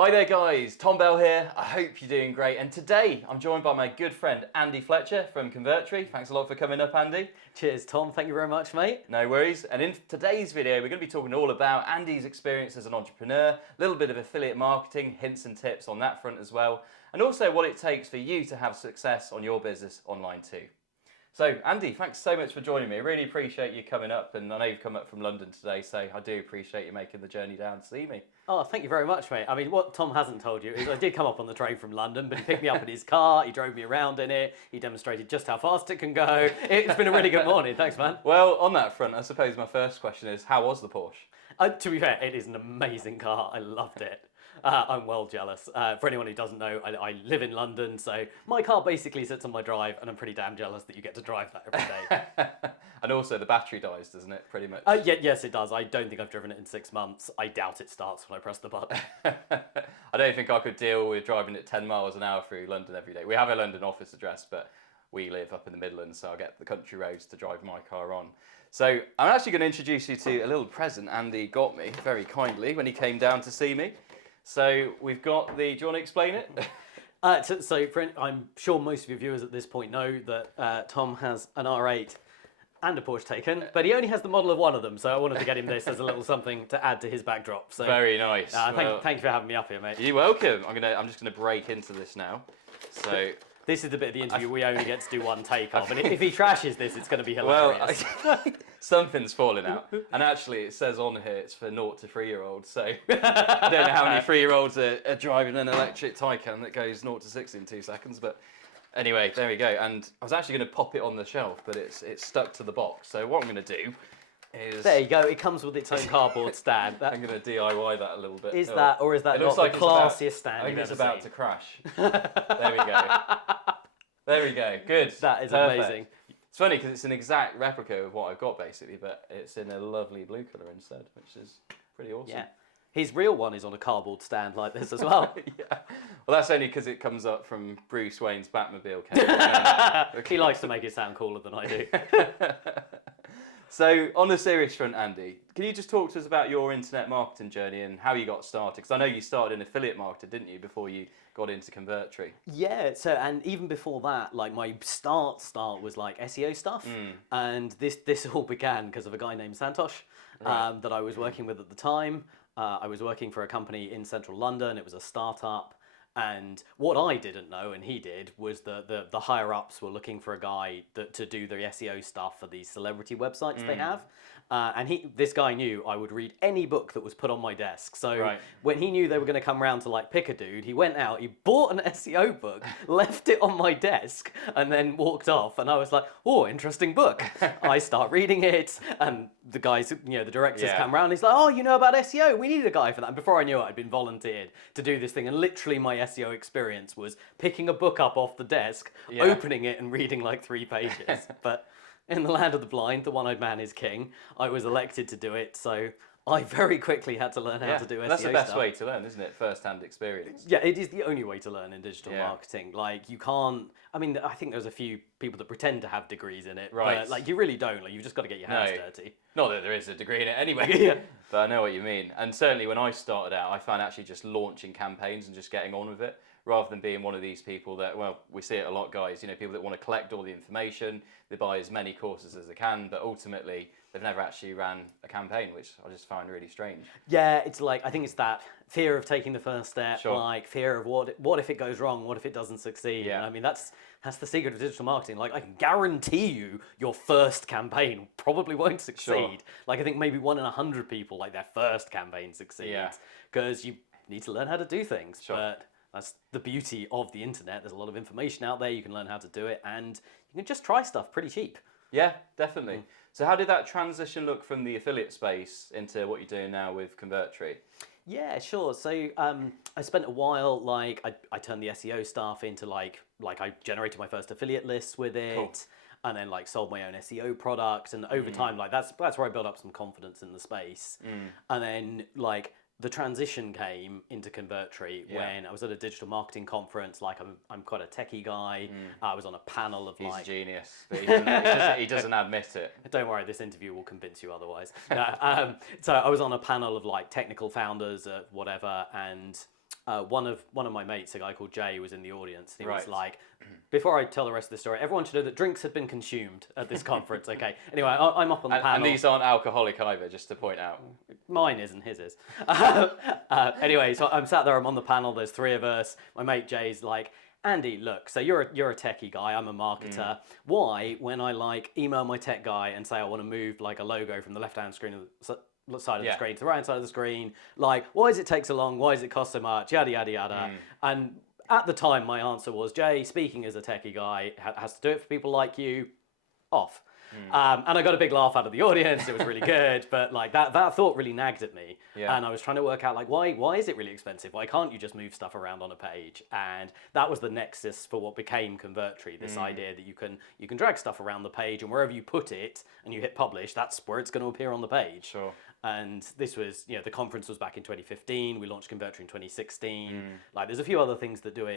Hi there guys, Tom Bell here. I hope you're doing great. And today I'm joined by my good friend Andy Fletcher from Copywriting. Thanks a lot for coming up, Andy. Cheers, Tom. Thank you very much, mate. No worries. And in today's video, we're going to be talking all about Andy's experience as an entrepreneur, a little bit of affiliate marketing, hints and tips on that front as well, and also what it takes for you to have success on your business online too. So Andy, thanks so much for joining me. I really appreciate you coming up, and I know you've come up from London today, so I do appreciate you making the journey down to see me. Oh, thank you very much, mate. I mean, what Tom hasn't told you is I did come up on the train from London, but he picked me up in his car, he drove me around in it, he demonstrated just how fast it can go. It's been a really good morning. Thanks, man. Well, on that front, I suppose my first question is, how was the Porsche? To be fair, it is an amazing car. I loved it. I'm well jealous. For anyone who doesn't know, I live in London, so my car basically sits on my drive, and I'm pretty damn jealous that you get to drive that every day. And also the battery dies, doesn't it, pretty much? Yes, it does. I don't think I've driven it in 6 months. I doubt it starts when I press the button. I don't think I could deal with driving at 10 miles an hour through London every day. We have a London office address, but we live up in the Midlands, so I get the country roads to drive my car on. So I'm actually going to introduce you to a little present Andy got me very kindly when he came down to see me. So we've got the, do you want to explain it? I'm sure most of your viewers at this point know that Tom has an R8 and a Porsche Taycan, but he only has the model of one of them, so I wanted to get him this as a little something to add to his backdrop. So very nice. Thank you for having me up here, mate. You're welcome. I'm just going to break into this now. So this is the bit of the interview we only get to do one take of, and if he trashes this, it's going to be hilarious. Well, something's falling out. And actually, it says on here it's for 0 to 3-year-olds, so I don't know how many 3-year-olds are driving an electric Taycan that goes 0 to 60 in 2 seconds, but anyway, there we go. And I was actually going to pop it on the shelf, but it's stuck to the box. So what I'm going to do is... There you go. It comes with its own cardboard stand. I'm going to DIY that a little bit. Is that not the classiest stand I think you've it's ever about seen? to crash. There we go. There we go. Good. That is Perfect. amazing. It's funny because it's an exact replica of what I've got basically, but it's in a lovely blue colour instead, which is pretty awesome. Yeah. His real one is on a cardboard stand like this as well. Yeah. Well, that's only because it comes up from Bruce Wayne's Batmobile. He likes to make it sound cooler than I do. So, on the serious front, Andy, can you just talk to us about your internet marketing journey and how you got started? Because I know you started in affiliate marketing, didn't you, before you got into Copywriting? Yeah, so, and even before that, like my start was like SEO stuff. And this all began because of a guy named Santosh that I was working with at the time. I was working for a company in central London. It was a startup. And what I didn't know, and he did, was that the higher-ups were looking for a guy to do the SEO stuff for these celebrity websites they have. And this guy knew I would read any book that was put on my desk. So when he knew they were going to come round to like pick a dude, he went out, he bought an SEO book, left it on my desk, and then walked off. And I was like, oh, interesting book. I start reading it, and the guys, the directors come round. He's like, oh, you know about SEO? We need a guy for that. And before I knew it, I'd been volunteered to do this thing. And literally my SEO experience was picking a book up off the desk, opening it, and reading like 3 pages. But in the land of the blind, the one-eyed man is king. I was elected to do it, so I very quickly had to learn how to do SEO That's the best stuff. way to learn, isn't it? First-hand experience. Yeah, it is the only way to learn in digital marketing. Like, you can't... I mean, I think there's a few people that pretend to have degrees in it, but like, you really don't. Like, you've just got to get your hands dirty. Not that there is a degree in it anyway, but I know what you mean. And certainly when I started out, I found actually just launching campaigns and just getting on with it, rather than being one of these people that, well, we see it a lot, guys, people that want to collect all the information, they buy as many courses as they can, but ultimately they've never actually ran a campaign, which I just find really strange. Yeah, it's like, I think it's that fear of taking the first step, like fear of what if it goes wrong, what if it doesn't succeed? Yeah. And I mean, that's the secret of digital marketing. Like, I can guarantee you your first campaign probably won't succeed. Like, I think maybe 1 in 100 people, like, their first campaign succeeds, because you need to learn how to do things. But that's the beauty of the internet. There's a lot of information out there. You can learn how to do it, and you can just try stuff pretty cheap. Yeah, definitely. So how did that transition look from the affiliate space into what you're doing now with Copywriting? Yeah, sure. So I spent a while, like, I turned the SEO stuff into like I generated my first affiliate lists with it, and then like sold my own SEO product, and over time, like that's where I built up some confidence in the space. And then like the transition came into Copywriting when I was at a digital marketing conference. Like, I'm quite a techie guy. I was on a panel of He's like... a genius, but he doesn't admit it. Don't worry, this interview will convince you otherwise. So I was on a panel of like technical founders, whatever, and one of my mates, a guy called Jay, was in the audience. He was Right. like, before I tell the rest of the story, everyone should know that drinks had been consumed at this conference. Okay. Anyway, I'm up on the panel. And these aren't alcoholic either, just to point out. Mine isn't, his is. Anyway, so I'm sat there, I'm on the panel, there's three of us. My mate Jay's like, Andy, look, so you're a techie guy, I'm a marketer. Why, when I like email my tech guy and say I want to move like a logo from the left-hand screen of the side of the screen to the right-hand side of the screen, like, why does it take so long? Why does it cost so much? Yada, yada, yada. And at the time, my answer was, Jay, speaking as a techie guy, has to do it for people like you, off. And I got a big laugh out of the audience. It was really good, but like that thought really nagged at me. Yeah. And I was trying to work out like why is it really expensive? Why can't you just move stuff around on a page? And that was the nexus for what became Convertri. This idea that you can drag stuff around the page, and wherever you put it and you hit publish, that's where it's going to appear on the page. Sure. And this was, the conference was back in 2015. We launched Convertri in 2016. Like, there's a few other things that do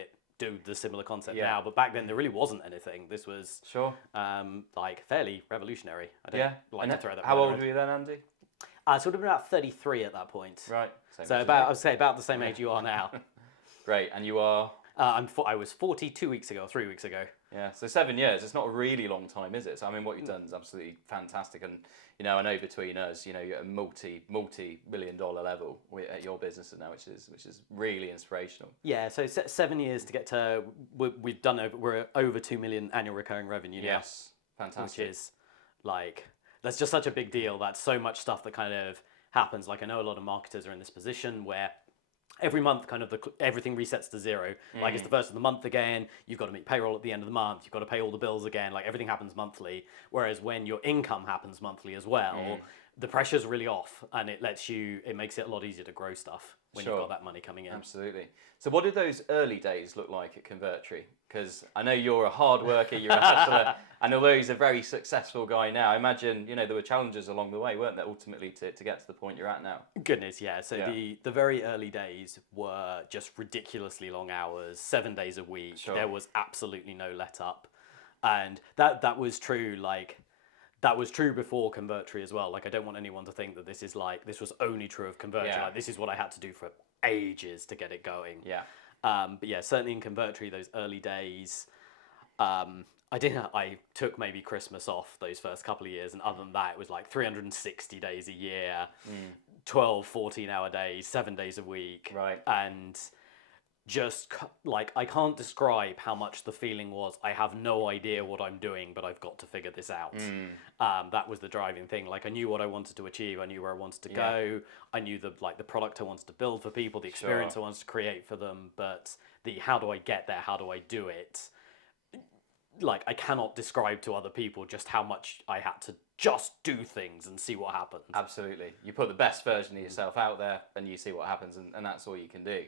the similar concept now, but back then there really wasn't anything. This was like fairly revolutionary. I don't like to throw that. How old were you then, Andy? So it would have been about 33 at that point. Right. So I would say about the same age you are now. Great. And you are? I was 40 2 weeks ago, 3 weeks ago. Yeah. So 7 years. It's not a really long time, is it? So I mean, what you've done is absolutely fantastic. And I know between us, you're at a multi-million-dollar level at your business now, which is really inspirational. Yeah. So 7 years to get to we're over 2 million annual recurring revenue now. Yes. Fantastic. Which is like, that's just such a big deal. That's so much stuff that kind of happens. Like, I know a lot of marketers are in this position where every month kind of everything resets to zero. Like, it's the first of the month again, you've got to meet payroll at the end of the month, you've got to pay all the bills again, like everything happens monthly. Whereas when your income happens monthly as well, the pressure's really off, and it makes it a lot easier to grow stuff when you've got that money coming in. Absolutely. So what did those early days look like at Convertri? Because I know you're a hard worker, you're a hustler, and although he's a very successful guy now, I imagine, there were challenges along the way, weren't there, ultimately, to get to the point you're at now? Goodness, yeah. So the very early days were just ridiculously long hours, 7 days a week. Sure. There was absolutely no let up. And that was true, that was true before Convertri as well. Like, I don't want anyone to think that this was only true of Convertri. Yeah. Like, this is what I had to do for ages to get it going. Yeah. But yeah, certainly in Convertri, those early days, I took maybe Christmas off those first couple of years, and other than that, it was like 360 days a year, 12, 14-hour days, 7 days a week. Right. And just like, I can't describe how much the feeling was, I have no idea what I'm doing, but I've got to figure this out. That was the driving thing. Like, I knew what I wanted to achieve, I knew where I wanted to go, I knew the product I wanted to build for people, the experience I wanted to create for them, but the how do I get there, how do I do it, like, I cannot describe to other people just how much I had to just do things and see what happens. Absolutely. You put the best version of yourself out there and you see what happens, and that's all you can do.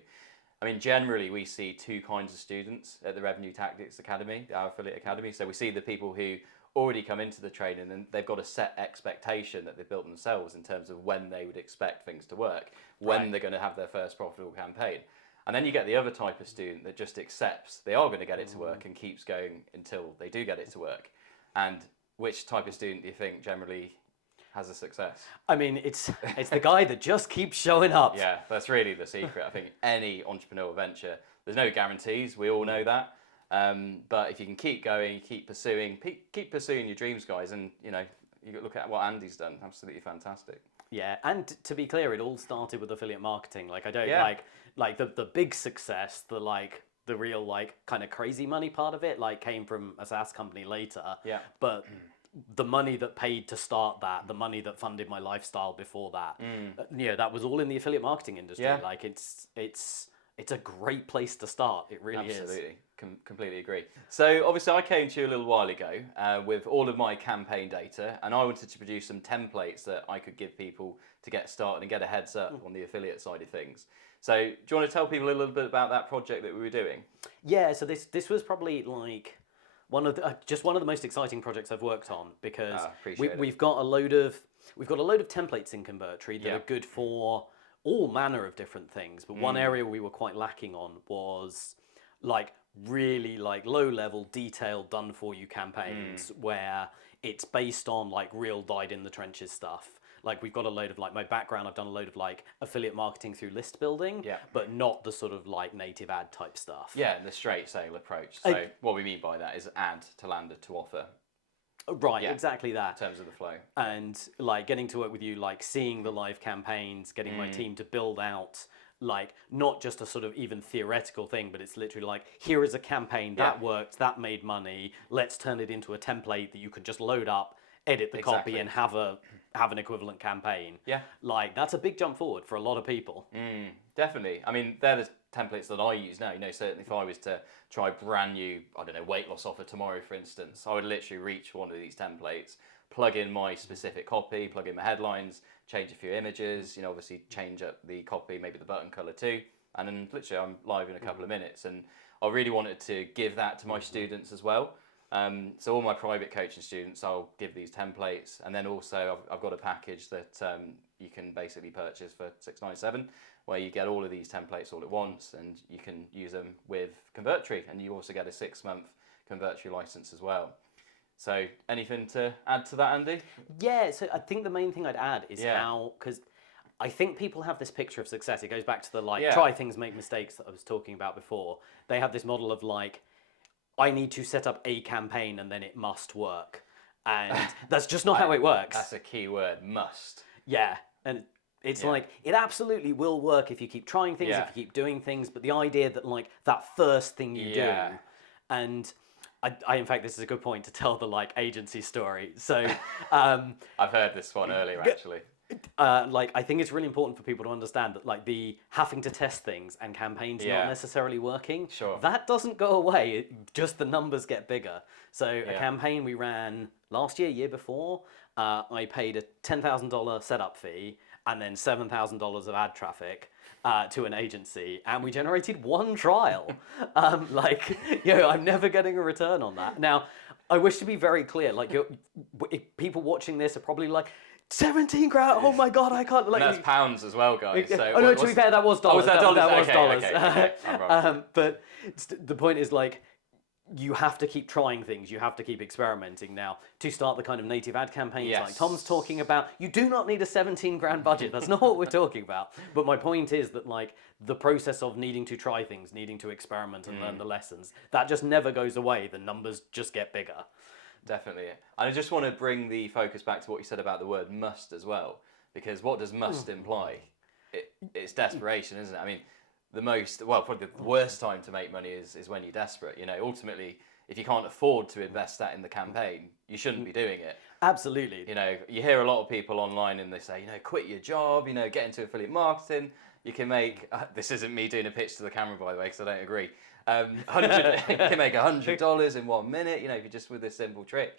I mean, generally, we see two kinds of students at the Revenue Tactics Academy, our affiliate academy. So we see the people who already come into the training and they've got a set expectation that they've built themselves in terms of when they would expect things to work, when they're going to have their first profitable campaign. And then you get the other type of student that just accepts they are going to get it to work and keeps going until they do get it to work. And which type of student do you think generally has a success? I mean, it's the guy that just keeps showing up. Yeah, that's really the secret. I think any entrepreneurial venture, there's no guarantees. We all know that. But if you can keep going, keep pursuing your dreams, guys, and you look at what Andy's done. Absolutely fantastic. Yeah, and to be clear, it all started with affiliate marketing. Like, I don't like the big success, the real kind of crazy money part of it came from a SaaS company later. Yeah. But the money that paid to start that, the money that funded my lifestyle before that, that was all in the affiliate marketing industry. Yeah. Like, it's a great place to start. It really is. Absolutely. Completely agree. So obviously I came to you a little while ago with all of my campaign data, and I wanted to produce some templates that I could give people to get started and get a heads up on the affiliate side of things. So do you want to tell people a little bit about that project that we were doing? Yeah, so this was probably like one of the most exciting projects I've worked on, because we've got a load of templates in Convertri that are good for all manner of different things, but one area we were quite lacking on was really low level, detailed, done for you campaigns where it's based on real dyed in the trenches stuff. like we've got a load of like my background. I've done a load of like affiliate marketing through list building, Yeah. but not the sort of like native ad type stuff. Yeah, the straight sale approach. So what we mean by that is add to landed to offer. Right, Yeah. exactly that. In terms of the flow. And like getting to work with you, like seeing the live campaigns, getting my team to build out like not just a sort of even theoretical thing, but it's literally like, here is a campaign that worked, that made money. Let's turn it into a template that you can just load up, edit the copy, and have an equivalent campaign. Yeah. Like that's a big jump forward for a lot of people. Definitely. I mean, they're the templates that I use now. You know, certainly if I was to try brand new, I don't know, weight loss offer tomorrow, for instance, I would literally reach one of these templates, plug in my specific copy, plug in my headlines, change a few images, you know, obviously change up the copy, maybe the button color too. And then literally I'm live in a couple of minutes. And I really wanted to give that to my students as well. So all my private coaching students, I'll give these templates. And then also I've got a package that you can basically purchase for $6.97, where you get all of these templates all at once and you can use them with Convertry, and you also get a 6-month Convertry license as well. So anything to add to that, Andy? Yeah, so I think the main thing I'd add is how, because I think people have this picture of success. It goes back to the like try things, make mistakes that I was talking about before. They have this model of like, I need to set up a campaign and then it must work. And that's just not how it works. That's a key word, must. Yeah, and it's like, it absolutely will work if you keep trying things, if you keep doing things, but the idea that like that first thing you do, and I in fact, this is a good point to tell the like agency story. So I've heard this one earlier actually. Like I think it's really important for people to understand that like the having to test things and campaigns not necessarily working, that doesn't go away, just the numbers get bigger. So a campaign we ran last year before, I paid a $10,000 setup fee and then $7,000 of ad traffic to an agency, and we generated one trial. Like, you know, I'm never getting a return on that. Now, I wish to be very clear, like people watching this are probably like, 17 grand, oh my God, I can't. Like, and that's pounds as well, guys. So oh no, to be fair, that was dollars. Oh, was that dollars? That was okay, dollars. Okay. I'm wrong. But the point is like, you have to keep trying things. You have to keep experimenting. Now, to start the kind of native ad campaigns like Tom's talking about, you do not need a 17 grand budget. That's not what we're talking about. But my point is that like the process of needing to try things, needing to experiment and learn the lessons, that just never goes away. The numbers just get bigger. Definitely. And I just want to bring the focus back to what you said about the word must as well, because what does must imply? It's desperation, isn't it? I mean, probably the worst time to make money is when you're desperate. You know, ultimately, if you can't afford to invest that in the campaign, you shouldn't be doing it. Absolutely. You know, you hear a lot of people online and they say, you know, quit your job, you know, get into affiliate marketing. You can make, this isn't me doing a pitch to the camera, by the way, because I don't agree. You can make $100 in 1 minute, you know, if you just with this simple trick.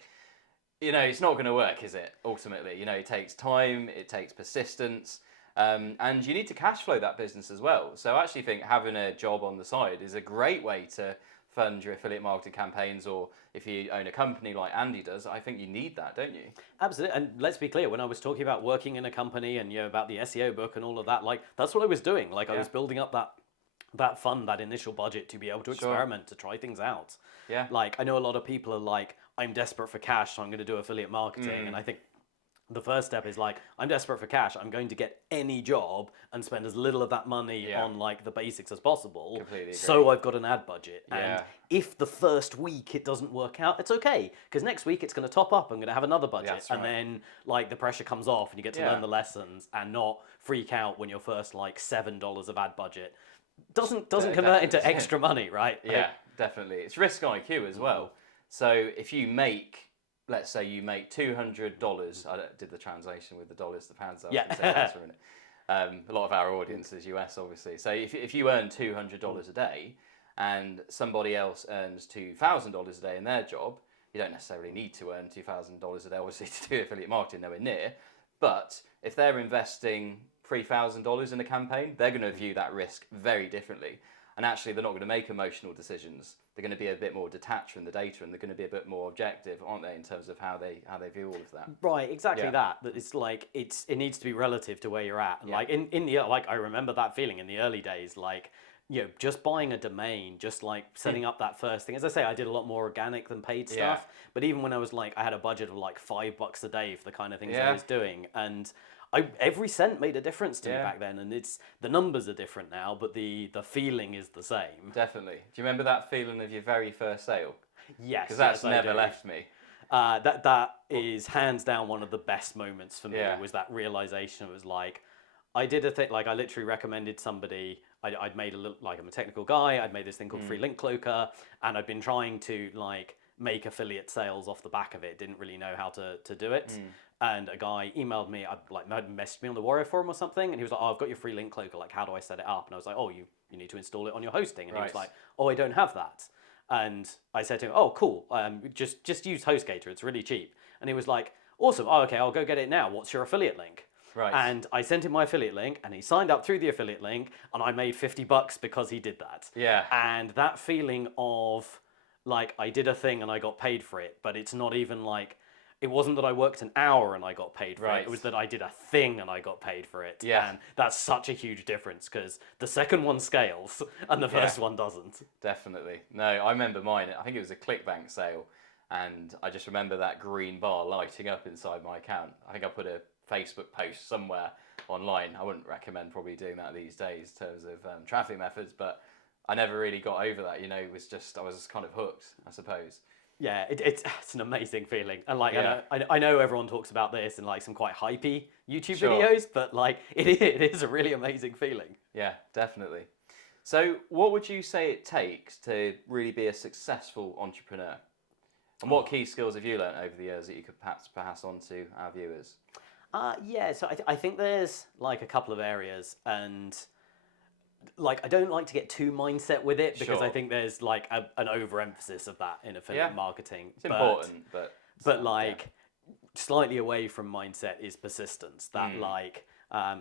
You know, it's not going to work, is it? Ultimately, you know, it takes time, it takes persistence, and you need to cash flow that business as well. So I actually think having a job on the side is a great way to fund your affiliate marketing campaigns, or if you own a company like Andy does, I think you need that, don't you? Absolutely. And let's be clear, when I was talking about working in a company and, you know, about the SEO book and all of that, like that's what I was doing. Like I was building up that fund, that initial budget to be able to experiment, to try things out. Yeah. Like I know a lot of people are like, I'm desperate for cash, so I'm going to do affiliate marketing. And I think the first step is like, I'm desperate for cash. I'm going to get any job and spend as little of that money on like the basics as possible. Completely agree. So I've got an ad budget. Yeah. And if the first week it doesn't work out, it's okay. Because next week it's going to top up. I'm going to have another budget. That's and right. then like the pressure comes off and you get to learn the lessons and not freak out when your first like $7 of ad budget doesn't convert into extra money, right? Yeah, definitely. It's risk IQ as well. So if you make, let's say you make $200, I did the translation with the dollars to pounds. A lot of our audience is US, obviously. So if you earn $200 a day and somebody else earns $2,000 a day in their job, you don't necessarily need to earn $2,000 a day, obviously, to do affiliate marketing, nowhere near. But if they're investing $3,000 in a campaign, they're going to view that risk very differently. And actually, they're not going to make emotional decisions. They're going to be a bit more detached from the data, and they're going to be a bit more objective, aren't they, in terms of how they view all of that? Right, exactly that. That it's like it needs to be relative to where you're at. And like in the like, I remember that feeling in the early days, like, you know, just buying a domain, just like setting up that first thing. As I say, I did a lot more organic than paid stuff. But even when I was like, I had a budget of like $5 a day for the kind of things I was doing, and every cent made a difference to me Yeah. back then, and the numbers are different now, but the feeling is the same. Definitely. Do you remember that feeling of your very first sale? Yes, Because that's yes, I never do. left me. That is hands down one of the best moments for me. Yeah. Was that realization. It was like, I did a thing, like I literally recommended somebody, I'd made a little, like I'm a technical guy, I'd made this thing called Free Link Cloaker, and I'd been trying to like make affiliate sales off the back of it, didn't really know how to do it. And a guy emailed me, like messaged me on the Warrior Forum or something, and he was like, oh, I've got your Free Link Cloaker, like how do I set it up? And I was like, oh, you need to install it on your hosting. And he was Right. like, oh, I don't have that. And I said to him, oh, cool, just use HostGator, it's really cheap. And he was like, awesome, oh, okay, I'll go get it now. What's your affiliate link? Right. And I sent him my affiliate link, and he signed up through the affiliate link, and I made $50 because he did that. Yeah. And that feeling of, like, I did a thing and I got paid for it, but it's not even like, it wasn't that I worked an hour and I got paid for it. It was that I did a thing and I got paid for it. Yeah. And that's such a huge difference, because the second one scales and the first one doesn't. Definitely. No, I remember mine. I think it was a ClickBank sale, and I just remember that green bar lighting up inside my account. I think I put a Facebook post somewhere online. I wouldn't recommend probably doing that these days in terms of traffic methods, but I never really got over that. You know, it was just, I was kind of hooked, I suppose. Yeah, it's an amazing feeling, and like Yeah. I know everyone talks about this in like some quite hypey YouTube Sure. videos, but like it is a really amazing feeling. Yeah, definitely. So what would you say it takes to really be a successful entrepreneur? And what key skills have you learned over the years that you could perhaps pass on to our viewers? Yeah, so I think there's like a couple of areas, and like I don't like to get too mindset with it, because I Sure. think there's like an overemphasis of that in affiliate marketing. It's important, but like slightly away from mindset is persistence. That like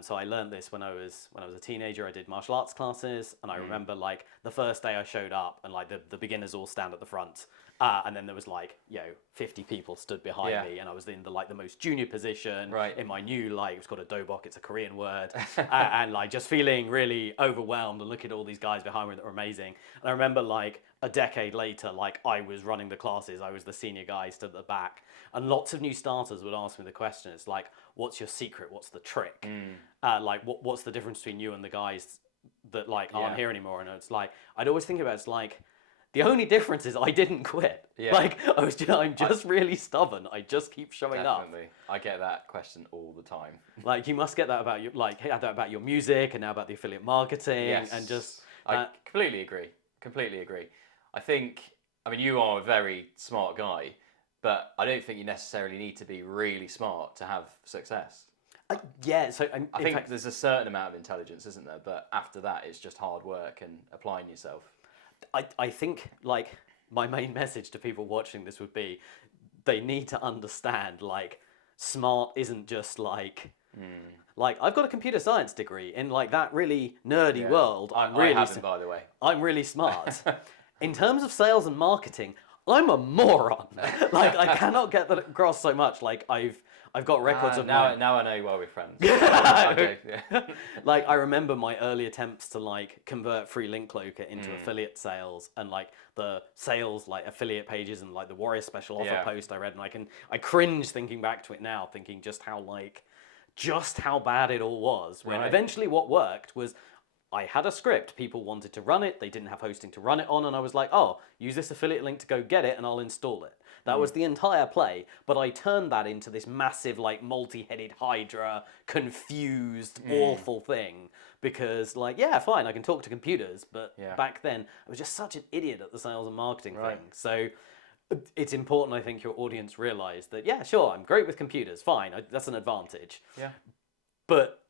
so I learned this when I was a teenager. I did martial arts classes, and I remember like the first day I showed up, and like the beginners all stand at the front, and then there was like 50 people stood behind me, and I was in the most junior position in my new, like, it's called a dobok, it's a Korean word, and like just feeling really overwhelmed and looking at all these guys behind me that were amazing. And I remember like a decade later, like I was running the classes, I was the senior guy, stood at the back, and lots of new starters would ask me the question, it's like, what's your secret, what's the trick? Like what's the difference between you and the guys that like aren't here anymore? And it's like, I'd always think about it's like, the only difference is I didn't quit. Like I'm just really stubborn. I just keep showing up. definitely. I get that question all the time. Like you must get that about your music, and now about the affiliate marketing, Yes. and just I completely agree. Completely agree. I think, I mean, you are a very smart guy, but I don't think you necessarily need to be really smart to have success. yeah. So I think there's a certain amount of intelligence, isn't there? But after that, it's just hard work and applying yourself. I think like my main message to people watching this would be, they need to understand like smart isn't just like like I've got a computer science degree in like that really nerdy world. I haven't, by the way. I'm really smart. In terms of sales and marketing, I'm a moron. Like I cannot get that across so much. Like I've got records of now I know why we're friends. Okay, yeah. Like I remember my early attempts to like convert Free Link Cloaker into affiliate sales, and like the sales like affiliate pages and like the Warrior special offer post I read, and I cringe thinking back to it now, thinking just how bad it all was. When eventually what worked was, I had a script, people wanted to run it, they didn't have hosting to run it on, and I was like, oh, use this affiliate link to go get it and I'll install it. That was the entire play, but I turned that into this massive, like, multi-headed hydra, confused, awful thing, because, like, yeah, fine, I can talk to computers, but back then, I was just such an idiot at the sales and marketing thing. So it's important, I think, your audience realize that, yeah, sure, I'm great with computers, fine, that's an advantage. Yeah. But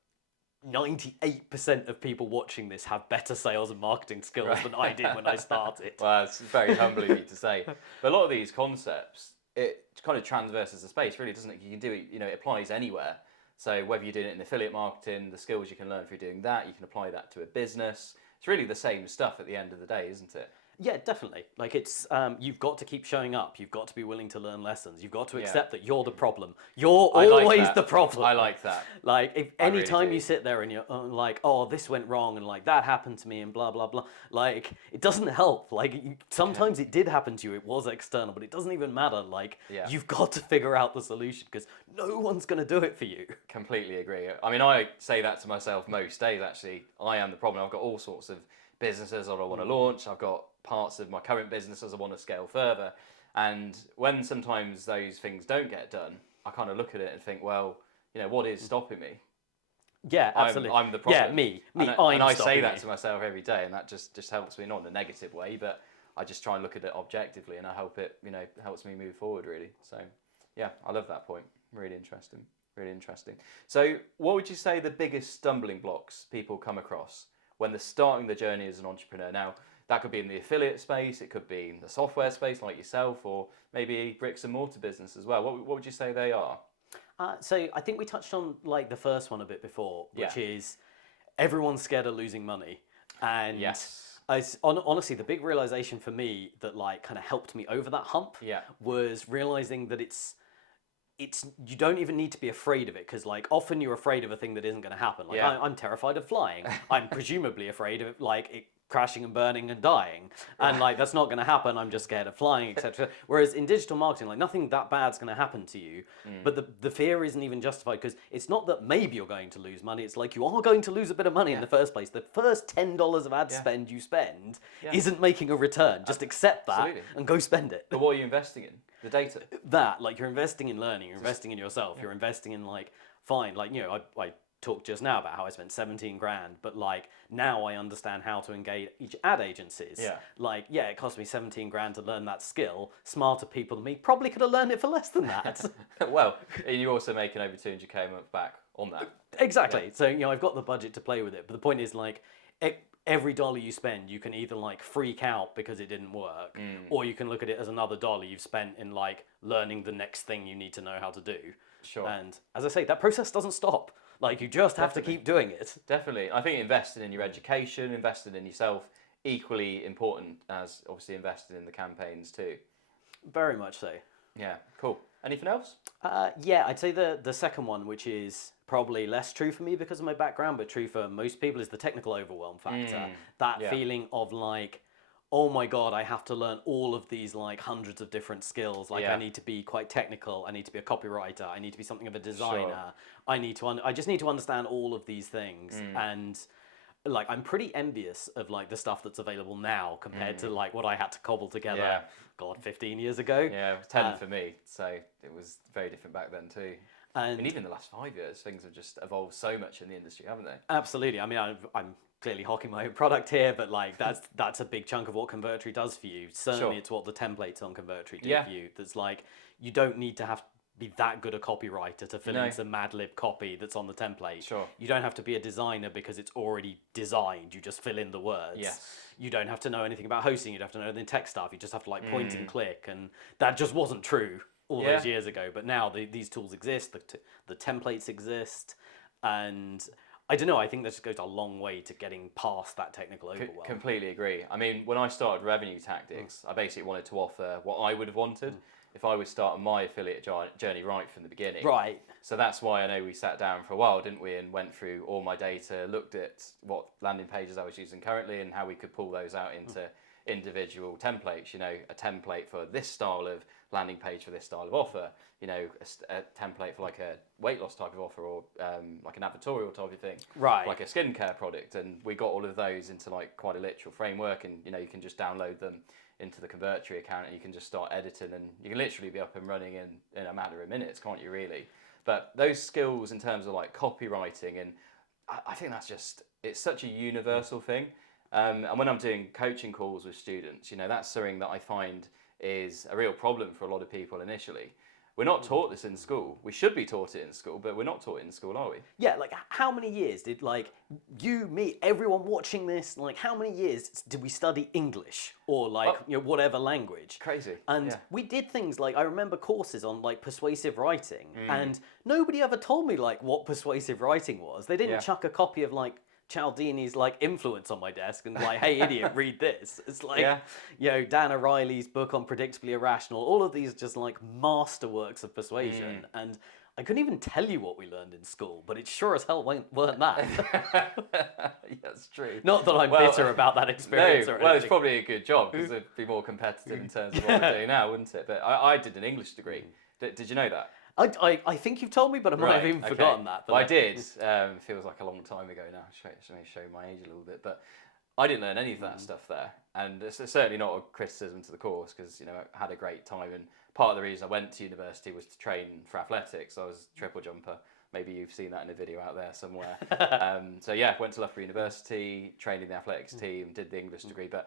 98% of people watching this have better sales and marketing skills than I did when I started. Well, it's very humble of you to say. But a lot of these concepts, it kind of transverses the space, really, doesn't it? You can do it, it applies anywhere. So whether you're doing it in affiliate marketing, the skills you can learn through doing that, you can apply that to a business. It's really the same stuff at the end of the day, isn't it? Yeah, definitely. Like it's you've got to keep showing up. You've got to be willing to learn lessons. You've got to Yeah. accept that you're the problem. You're I like always that. the problem. I like that. Like if I any really time do. you sit there and you're like, oh, this went wrong, and like that happened to me, and blah blah blah. Like it doesn't help. Like sometimes it did happen to you. It was external, but it doesn't even matter. Like Yeah. you've got to figure out the solution because no one's gonna do it for you. Completely agree. I mean, I say that to myself most days, actually. I am the problem. I've got all sorts of businesses that I want to launch. I've got parts of my current businesses I want to scale further. And when sometimes those things don't get done, I kind of look at it and think, well, what is stopping me? Yeah, absolutely. I'm the problem. Yeah, me. And I'm I say stopping that you. to myself every day, and that just helps me, not in a negative way, but I just try and look at it objectively, and I hope it, helps me move forward, really. So, yeah, I love that point. Really interesting. Really interesting. So, what would you say the biggest stumbling blocks people come across when they're starting the journey as an entrepreneur? Now, that could be in the affiliate space, it could be in the software space like yourself, or maybe bricks and mortar business as well. What would you say they are? So I think we touched on like the first one a bit before, which Yeah. is everyone's scared of losing money. And Yes. honestly, the big realization for me that like kind of helped me over that hump Yeah. was realizing that it's you don't even need to be afraid of it because like often you're afraid of a thing that isn't going to happen. Like Yeah. I'm terrified of flying. I'm presumably afraid of like it crashing and burning and dying, and like that's not going to happen. I'm just scared of flying, etc. Whereas in digital marketing, like nothing that bad's going to happen to you, but the fear isn't even justified because it's not that maybe you're going to lose money. It's like you are going to lose a bit of money in the first place. The first $10 of ad spend you spend isn't making a return. Just accept that Absolutely. and go spend it. But what are you investing in? The data. That like you're investing in learning, you're investing in yourself, you're investing in like fine, like I talked just now about how I spent 17 grand, but like now I understand how to engage each ad agencies. Yeah. Like it cost me 17 grand to learn that skill. Smarter people than me probably could have learned it for less than that. Well, and you're also making over 200k a month back on that. Exactly. So I've got the budget to play with it, but the point is like every dollar you spend, you can either like freak out because it didn't work, or you can look at it as another dollar you've spent in like learning the next thing you need to know how to do. Sure. And as I say, that process doesn't stop. Like you just have to keep doing it. Definitely. I think investing in your education, investing in yourself, equally important as obviously investing in the campaigns too. Very much so. Yeah, cool. Anything else? Yeah, I'd say the second one, which is probably less true for me because of my background, but true for most people, is the technical overwhelm factor. That feeling of like, oh my God, I have to learn all of these like hundreds of different skills. Like I need to be quite technical. I need to be a copywriter. I need to be something of a designer. Sure. I just need to understand all of these things. And like I'm pretty envious of like the stuff that's available now compared to like what I had to cobble together. God, 15 years ago. Yeah, it was 10 for me, so it was very different back then too. And even in the last 5 years, things have just evolved so much in the industry, haven't they? Absolutely. I mean, I'm clearly hawking my own product here, but like that's a big chunk of what Convertry does for you. Certainly, it's what the templates on Convertry do for you. That's like you don't need to have be that good a copywriter to fill in some Mad Lib copy that's on the template. Sure. You don't have to be a designer because it's already designed. You just fill in the words. Yes. You don't have to know anything about hosting. You don't have to know the tech stuff. You just have to like point and click, and that just wasn't true all those years ago. But now these tools exist. The templates exist, and I don't know. I think that just goes a long way to getting past that technical overwhelm. Completely agree. I mean, when I started Revenue Tactics, I basically wanted to offer what I would have wanted if I was starting my affiliate journey right from the beginning. Right. So that's why I know we sat down for a while, didn't we, and went through all my data, looked at what landing pages I was using currently and how we could pull those out into individual templates. A template for this style of landing page for this style of offer, a template for like a weight loss type of offer, or like an advertorial type of thing, Right. like a skincare product. And we got all of those into like quite a literal framework, and you can just download them into the Convertry account and you can just start editing, and you can literally be up and running in a matter of minutes, can't you really? But those skills in terms of like copywriting, and I think it's such a universal thing. And when I'm doing coaching calls with students, that's something that I find is a real problem for a lot of people initially. We're not taught this in school. We should be taught it in school, but we're not taught it in school, are we? Yeah, like how many years did like you, me, everyone watching this, like how many years did we study English or like whatever language? Crazy. And we did things like I remember courses on like persuasive writing, and nobody ever told me like what persuasive writing was. They didn't chuck a copy of like Cialdini's like influence on my desk and like, hey idiot, read this. It's like, Yeah. you know, Dan O'Reilly's book on Predictably Irrational. All of these just like masterworks of persuasion. And I couldn't even tell you what we learned in school, but it sure as hell weren't that. That's true. Not that I'm bitter about that experience or anything. Well, it's probably a good job because it'd be more competitive in terms of what we're doing now, wouldn't it? But I did an English degree. Did you know that? I think you've told me, but I might have even forgotten that. But I did. Feels like a long time ago now. Let me show my age a little bit. But I didn't learn any of that stuff there. And it's certainly not a criticism to the course because, you know, I had a great time. And part of the reason I went to university was to train for athletics. I was a triple jumper. Maybe you've seen that in a video out there somewhere. So yeah, went to Loughborough University, trained in the athletics team, did the English degree. But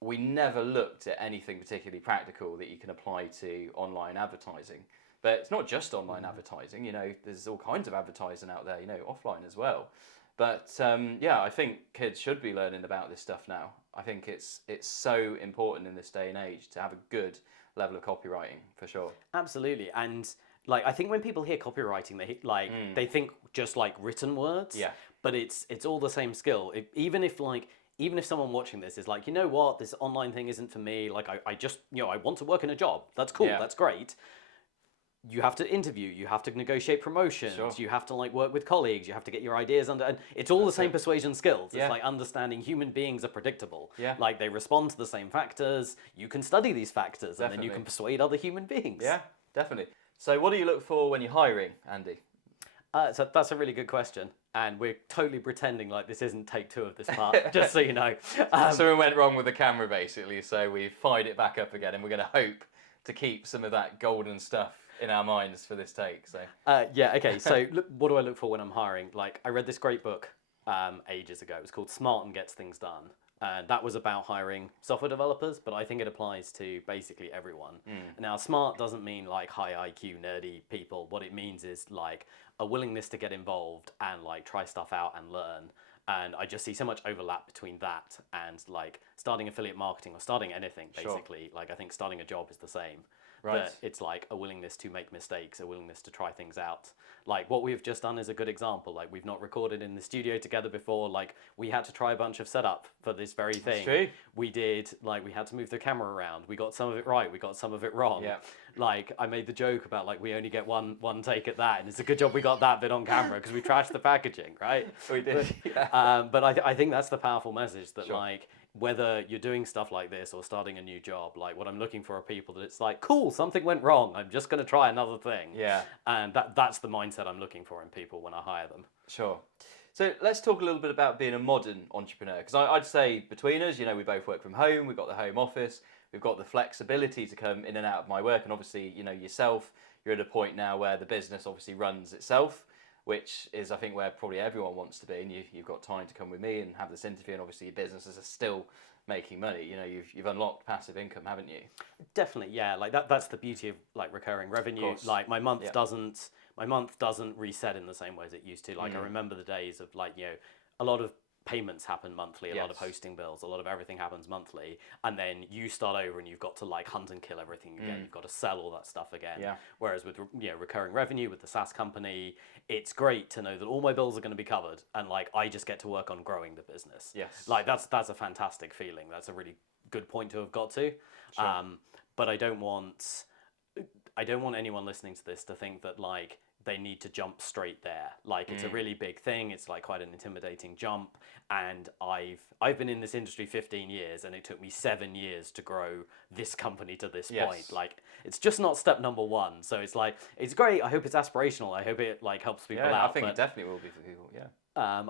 we never looked at anything particularly practical that you can apply to online advertising. But it's not just online advertising, you know, there's all kinds of advertising out there, you know, offline as well. But yeah, I think kids should be learning about this stuff now. I think it's so important in this day and age to have a good level of copywriting, for sure. Absolutely. And like, I think when people hear copywriting, they think just like written words. Yeah. But it's all the same skill. Even if someone watching this is like, you know what, this online thing isn't for me. Like, I just, you know, I want to work in a job. That's cool. Yeah. That's great. You have to interview, you have to negotiate promotions, Sure. you have to like work with colleagues, you have to get your ideas under, and it's all the same persuasion skills. Yeah. It's like understanding human beings are predictable. Yeah. Like they respond to the same factors, you can study these factors, and then you can persuade other human beings. Yeah, definitely. So what do you look for when you're hiring, Andy? So that's a really good question, and we're totally pretending like this isn't take 2 of this part, just so you know. Something went wrong with the camera basically, so we fired it back up again, and we're going to hope to keep some of that golden stuff in our minds for this take. So yeah, okay. So look, what do I look for when I'm hiring? Like, I read this great book ages ago. It was called Smart and Gets Things Done. And that was about hiring software developers, but I think it applies to basically everyone. Now, smart doesn't mean like high IQ, nerdy people. What it means is like a willingness to get involved and like try stuff out and learn. And I just see so much overlap between that and like starting affiliate marketing or starting anything, basically. Sure. Like, I think starting a job is the same. Right. But it's like a willingness to make mistakes, a willingness to try things out. Like what we've just done is a good example. Like, we've not recorded in the studio together before. Like, we had to try a bunch of setup for this very thing. That's true. We did, like, we had to move the camera around. We got some of it right. We got some of it wrong. Yeah. Like, I made the joke about like we only get one take at that, and it's a good job we got that bit on camera because we trashed the packaging, right? We did. Yeah. But I think that's the powerful message that, Sure. like, whether you're doing stuff like this or starting a new job, like what I'm looking for are people that it's like, cool, something went wrong, I'm just going to try another thing. Yeah. And that's the mindset I'm looking for in people when I hire them. Sure. So let's talk a little bit about being a modern entrepreneur, because I'd say between us, you know, we both work from home, we've got the home office, we've got the flexibility to come in and out of my work, and obviously, you know, yourself, you're at a point now where the business obviously runs itself, which is, I think, where probably everyone wants to be, and you've got time to come with me and have this interview, and obviously your businesses are still making money. You know, you've unlocked passive income, haven't you? Definitely, yeah. Like that's the beauty of like recurring revenue. Like my month doesn't reset in the same way as it used to. Like I remember the days of like, you know, a lot of payments happen monthly, a lot of hosting bills, a lot of everything happens monthly, and then you start over and you've got to like hunt and kill everything again. You've got to sell all that stuff again. Yeah. Whereas with, you know, recurring revenue with the SaaS company, it's great to know that all my bills are going to be covered and like I just get to work on growing the business. Yes. Like that's a fantastic feeling. That's a really good point to have got to. Sure. But I don't want anyone listening to this to think that like they need to jump straight there. Like it's a really big thing. It's like quite an intimidating jump. And I've been in this industry 15 years and it took me 7 years to grow this company to this point. Like it's just not step number 1. So it's like, it's great. I hope it's aspirational. I hope it like helps people out. I think it definitely will be for people. Yeah.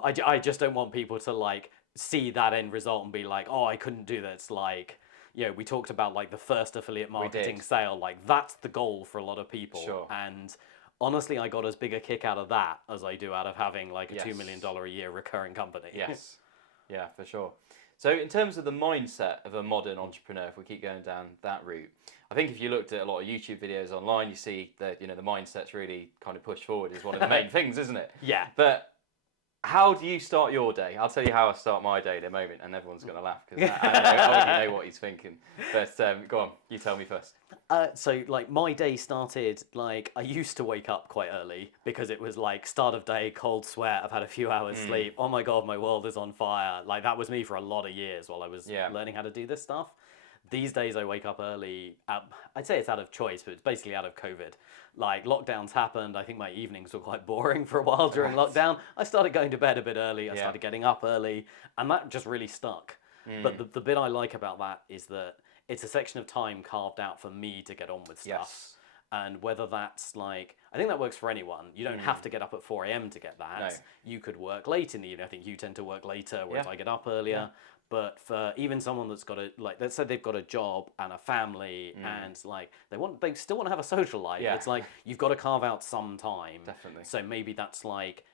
I just don't want people to like see that end result and be like, oh, I couldn't do this. Like, you know, we talked about like the first affiliate marketing sale. Like that's the goal for a lot of people. Sure. And honestly, I got as big a kick out of that as I do out of having like a $2 million a year recurring company. Yes. Yeah, for sure. So in terms of the mindset of a modern entrepreneur, if we keep going down that route, I think if you looked at a lot of YouTube videos online, you see that, you know, the mindset's really kind of pushed forward is one of the main things, isn't it? Yeah. But How do you start your day? I'll tell you how I start my day in a moment, and everyone's going to laugh because I already know what he's thinking. But go on, you tell me first. So like my day started like I used to wake up quite early because it was like start of day, cold sweat. I've had a few hours sleep. Oh my god, my world is on fire. Like that was me for a lot of years while I was learning how to do this stuff. These days I wake up early. I'd say it's out of choice, but it's basically out of COVID. Like lockdowns happened. I think my evenings were quite boring for a while during lockdown. I started going to bed a bit early. I started getting up early, and that just really stuck. But the bit I like about that is that it's a section of time carved out for me to get on with stuff. Yes. And whether that's like, I think that works for anyone. You don't have to get up at 4 a.m. to get that. No. You could work late in the evening. I think you tend to work later, whereas I get up earlier. Yeah. But for even someone that's got like, let's say they've got a job and a family and like, they still want to have a social life. Yeah. It's like, you've got to carve out some time. Definitely. So maybe that's like,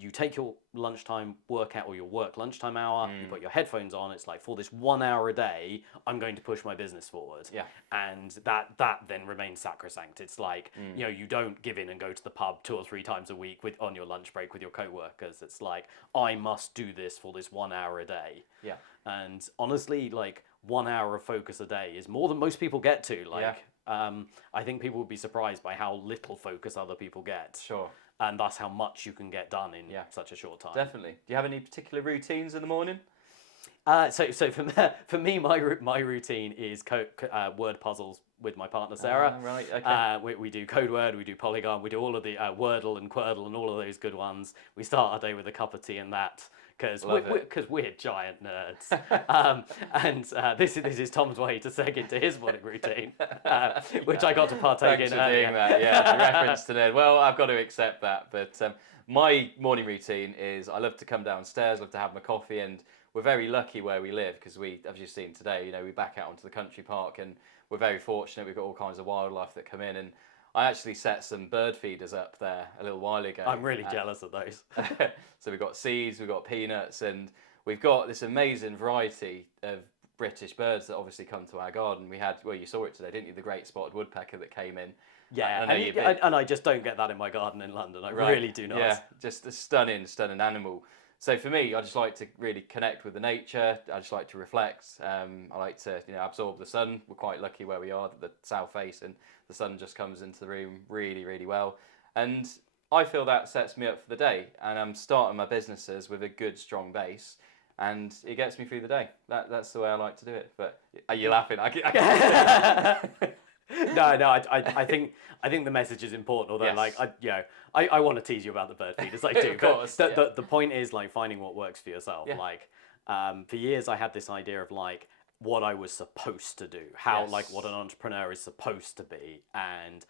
you take your lunchtime workout or your work lunchtime hour, you put your headphones on, it's like for this 1 hour a day, I'm going to push my business forward. Yeah. And that then remains sacrosanct. It's like, you know, you don't give in and go to the pub 2 or 3 times a week on your lunch break with your co-workers. It's like, I must do this for this 1 hour a day. Yeah. And honestly, like 1 hour of focus a day is more than most people get to. Like, I think people would be surprised by how little focus other people get. Sure. And thus how much you can get done in such a short time. Definitely. Do you have any particular routines in the morning? So for me, my routine is word puzzles with my partner Sarah. Right. Okay. We do Code Word, we do Polygon, we do all of the Wordle and Quordle and all of those good ones. We start our day with a cup of tea and that. Because we're giant nerds, and this is Tom's way to seg into his morning routine, which I got to partake in. Thanks for doing that. Yeah, the reference to nerd. Well, I've got to accept that. But my morning routine is I love to come downstairs, love to have my coffee, and we're very lucky where we live because we, as you've seen today, you know, we back out onto the country park, and we're very fortunate. We've got all kinds of wildlife that come in, and I actually set some bird feeders up there a little while ago. I'm really jealous of those. So we've got seeds, we've got peanuts, and we've got this amazing variety of British birds that obviously come to our garden. We had, well, you saw it today, didn't you? The great spotted woodpecker that came in. Yeah, and I just don't get that in my garden in London. I really do not. Yeah, just a stunning animal. So for me, I just like to really connect with the nature. I just like to reflect. I like to, you know, absorb the sun. We're quite lucky where we are, the south face, and the sun just comes into the room really, really well. And I feel that sets me up for the day. And I'm starting my businesses with a good, strong base. And it gets me through the day. That's the way I like to do it. But are you laughing? No, I think the message is important. Although, like, I want to tease you about the bird feeders. I do. Of course. The point is like finding what works for yourself. Yeah. Like, for years I had this idea of like what I was supposed to do, how like what an entrepreneur is supposed to be, and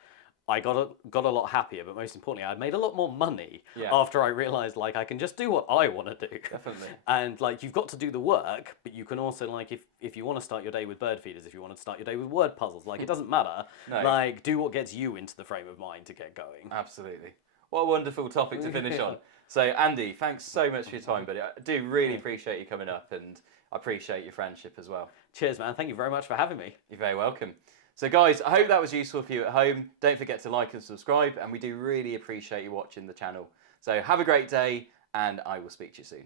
I got a lot happier. But most importantly, I made a lot more money after I realized like I can just do what I want to do. Definitely. And like you've got to do the work, but you can also like if you want to start your day with bird feeders, if you want to start your day with word puzzles, like it doesn't matter. No. Like do what gets you into the frame of mind to get going. Absolutely. What a wonderful topic to finish on. So Andy, thanks so much for your time, buddy. I do really appreciate you coming up, and I appreciate your friendship as well. Cheers, man. Thank you very much for having me. You're very welcome. So guys, I hope that was useful for you at home. Don't forget to like and subscribe, and we do really appreciate you watching the channel. So have a great day, and I will speak to you soon.